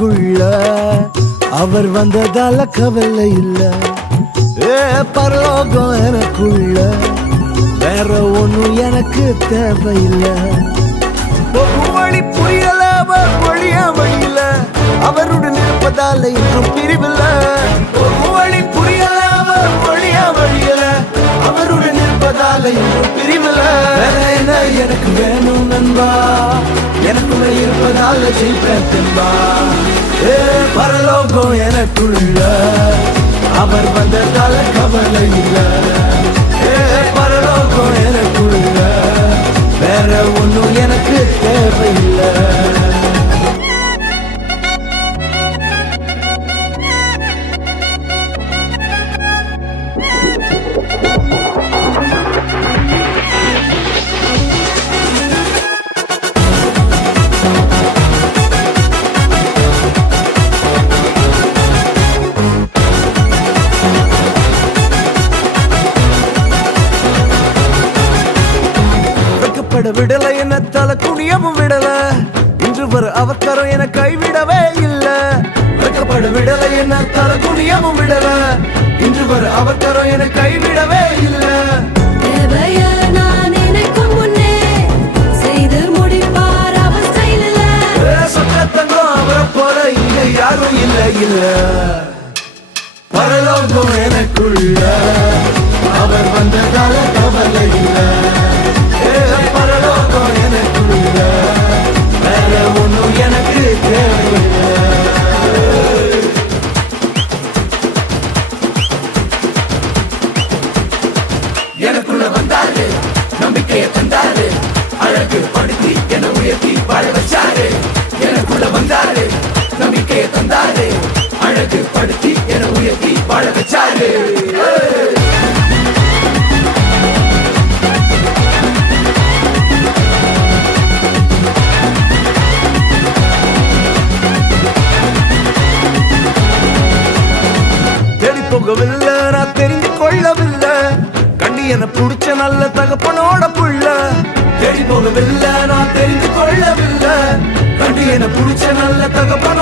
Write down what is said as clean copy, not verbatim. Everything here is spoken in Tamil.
எனக்குள்ள அவர் வந்ததால கவலை இல்ல. பரலோகம் எனக்குள்ள வேற ஒண்ணும் எனக்கு தேவையில்லை. வழி புரியல அவர் வழியாமையில அவருடன் இருப்பதால இன்னும் பிரிவில்ல. வழி புரியல அவர் வழியாமையில அவருடன் இருப்பதால இன்னும் பிரிவில்ல. வேற என்ன எனக்கு வேணும் நண்பா, எனக்குள்ள இருப்பதால ஜெயிப்பேன் தெம்பா. பரலோகம் எனக்குள்ள அவர் வந்ததால கவலை இல்ல. பரலோகம் எனக்குள்ள வேற ஒண்ணும் எனக்கு தேவையில்லை. விடல என்ன தலை குனியவும் விடல, இன்று வர அவக்கரம் என கைவிடவே இல்ல. வெக்கப்பட விடல என்ன தலை குனியவும் விடல, இன்று வர அவக்கரம் என கைவிடவே இல்ல. சொக்கத்தங்கம் அவரை போல இங்க யாரும் இல்ல இல்ல. பரலோகம் எனக்குள்ள அவர் வந்ததால கவலை இல்ல. பரலோகம் எனக்குள்ள வேற ஒண்ணும் எனக்கு தேவையில்லை. எனக்குள்ள வந்தாரு, நம்பிக்கையை தந்தாரு, அழகு படுத்தி என உயர்த்தி வாழ வச்சாரு. எனக்குள்ள வந்தாரு, நம்பிக்கையை தந்தாரு, அழகு படுத்தி என உயர்த்தி வாழ வச்சாரு. போகவில்லை நான் தெரிந்து கொள்ளவில்லை, கண்டி என புடிச்ச நல்ல தகப்பனோட புள்ள. தேடி போகவில்லை நான் தெரிந்து கொள்ளவில்லை, கண்டி என புடிச்ச நல்ல தகப்பன